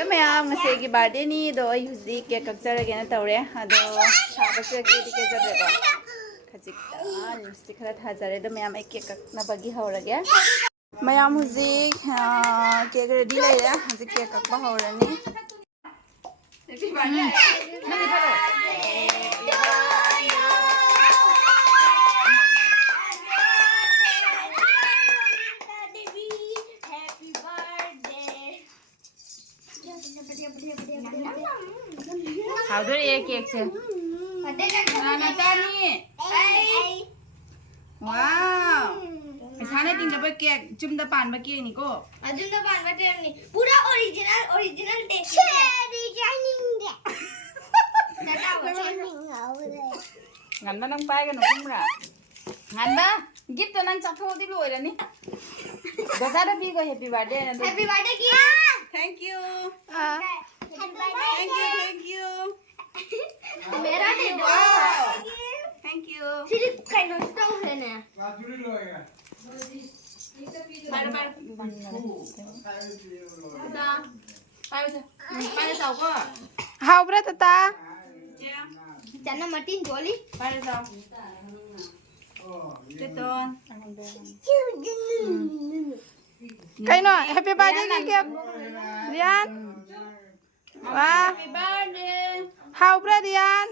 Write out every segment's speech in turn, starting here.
Ma'am की birthday नी दो हुजी cake कक्चरगे तौरे साबसे केदी केजरेबो खजिकता लिपस्टिक खरा थाजरे मैम केक कक्नबगी हौरगे मैम हुजी केक रेडी लेरे हुजी केक कक्बा हौरनी How do you cake? Wow. Sana tinggal pakai cuma depan pakai ni ko. Cuma depan pakai ni. Pura original taste. Designing deh. Ngan ba nang pai kan nung ra. Ngan ba gift to nang chakho di lu ira ni. Dasara bi ko happy birthday na. Happy birthday ki. Thank you. Thank you. मेरा दे दो। Thank you. सिर्फ kind of stuff है ना। How berat tata? Jangan matiin joli. Teton. Kaino, happy birthday ni Rian. Wah. Happy birthday. How berat Rian?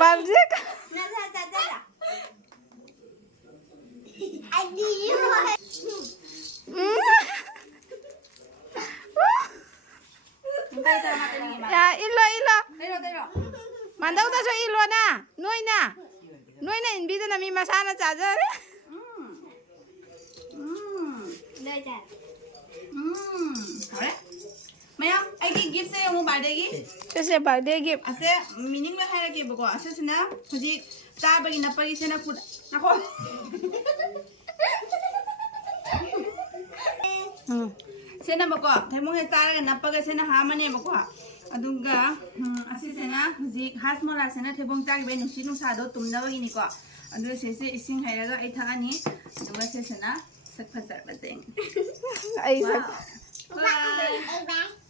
Birthday ka? Nada, nada. Adiyo. Ya, ilo. Mandau ta so ilo na. Noi na inbida na mi masana charger. ले जा। Alright. Maya, I can give say mo birthday gi. Kasi birthday gift. Ase meaning lo hai ke bako. Ase sina huji ta bagi na pari sina kuda. Nako. Sina bako. Themo he ta ga na paga sina ha mane bako. Adunga ase sina huji has mo la sina thebong ta be nusi nu sa do tumna bagi ni ko. Adu se ising hai ra ga ai tha ani. Adunga se sina sak phasar bazeng. Ay, Bye. Bye bye.